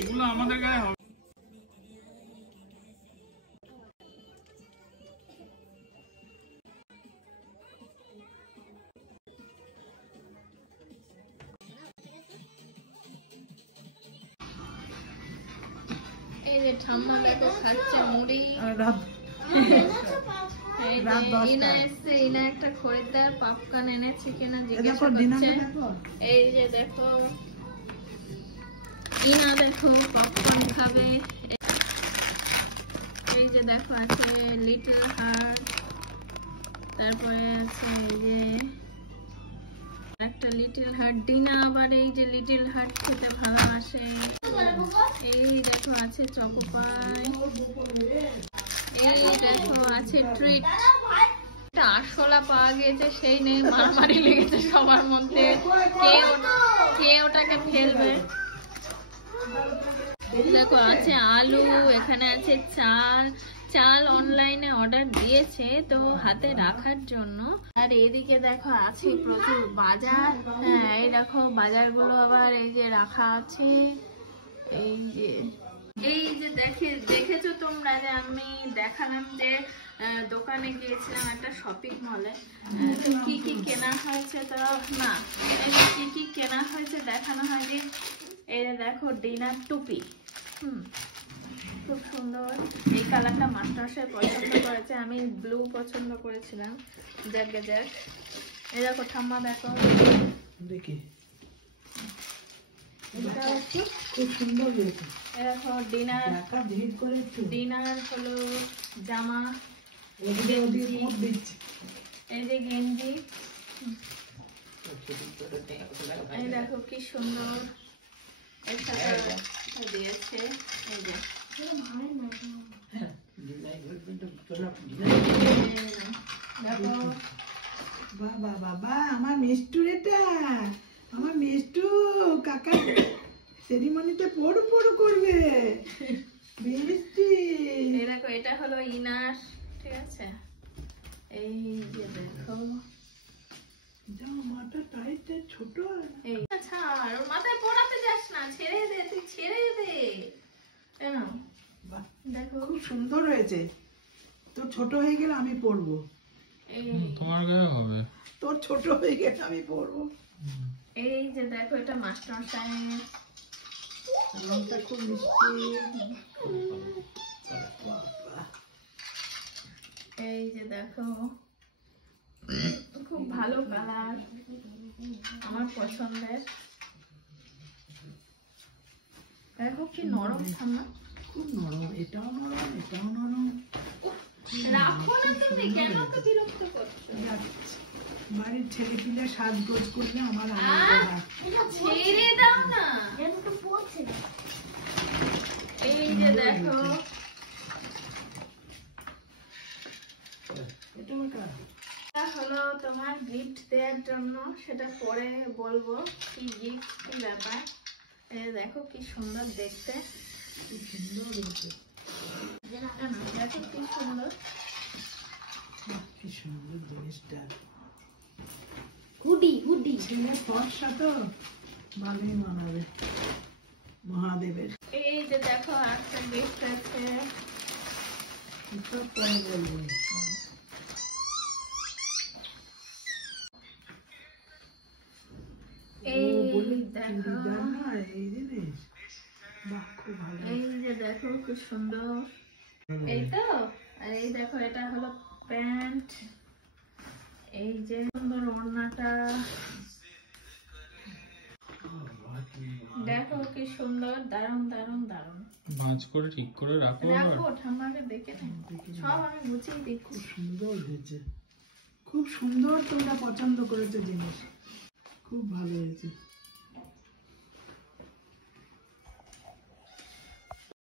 এগুলো আমাদের গায়ে হবে। এই যে ঠাম্মা দেখো খাচ্ছে মুড়ি। ইনা এসছে, ইনা একটা খরিদ্দার পপকর্ন এনেছে কিনা জিজ্ঞাসা করছে। এই যে দেখো ইনা দেখো পপকর্ন খাবে। এই যে দেখো আছে লিটল হার্ট, তারপরে আছে এই যে একটা লিটল হার্ট। ডিনা আবার এই যে লিটল হার্ট খেতে ভালোবাসে। এই দেখো আছে চকোপাই। এই দেখো আছে ট্রিট। আরশোলা পাওয়া গিয়েছে, সেই নিয়ে মারামারি লেগেছে সবার মধ্যে, কে ওটাকে ফেলবে। দেখো আছে আলু, এখানে আছে চাল অনলাইনে অর্ডার দিয়েছে তো হাতে রাখার জন্য। আর এদিকে দেখো আছে প্রচুর বাজার। হ্যাঁ এই দেখো বাজারগুলো আবার এই যে রাখা আছে। এই যে দেখেছো তোমরা যে আমি দেখালাম যে দোকানে গিয়েছিলাম একটা শপিং মলে, কি কি কেনা হয়েছে। তো না, কি কি কেনা হয়েছে দেখানো হয়নি। এই দেখো ডিনার টুপি, খুব সুন্দর। এই কালারটা মাস্টারমশাই পছন্দ করেছে, আমি ব্লু পছন্দ করেছিলাম। যাক। এই দেখো ঠাম্মা দেখো, দেখি খুব সুন্দর হয়েছে। দেখো ডিনার হলো জামা, এই যে গেঞ্জি। এই দেখো কি সুন্দর দিয়েছে। এই যে বাবা আমার মিষ্টু, এটা আমার মিষ্টু কাকা সেরিমনিতে পড়ু করবে। দেখো এটা হলো ইনার, ঠিক আছে। এই যে দেখো জামাটা টাইট ছোট। এই আচ্ছা, আর ওর মাথায় পড়াতে যাস না, ছেড়ে দে, তুই ছেড়ে দে। দেখো খুব সুন্দর হয়েছে। তোর ছোট হয়ে গেলে আমি পরবো। তোমার গায়ে হবে। তোর ছোট হয়ে গেলে আমি পরবো। এই যে দেখো এটা মাস্টারমশাই, রংটা খুব মিষ্টি। এই যে দেখো খুব ভালো কালার, আমার পছন্দের। দেখো কি নরম ঠান্ডা, খুব নরম। এটাও নরম, এটাও নরম। রাখো না তুমি, কেন তো বিরক্ত করছো? বাড়ির ছেলে পিলে সাজগোজ করলে আমার ছেড়ে দাও না। এই যে দেখো এটা হলো তোমার গিফট দেওয়ার জন্য, সেটা পরে বলবো কি গিফট, কি ব্যাপার। এই দেখো কি সুন্দর দেখতে, খুব সুন্দর হয়েছে। দেখো কি সুন্দর, কি সুন্দর জিনিসটা। হুডি ছেলে ফর্সা তো ভালোই মানাবে মহাদেবের। এই যে দেখো একটা গিফট আছে, পরে বলবো। এই দেখো, এই জিনিস বাহ খুব ভালো। এই যে দেখো কি সুন্দর। এই তো, আর এই দেখো এটা হলো প্যান্ট। এই যে সুন্দর ওড়নাটা, দেখো কি সুন্দর, দারুন। ভাঁজ করে ঠিক করে রাখো। ঠাম্মাকে দেখে সব আমি গুছিয়ে দিই। খুব সুন্দর হয়েছে, খুব সুন্দর। তোমরা পছন্দ করেছো জিনিস, খুব ভালো হয়েছে।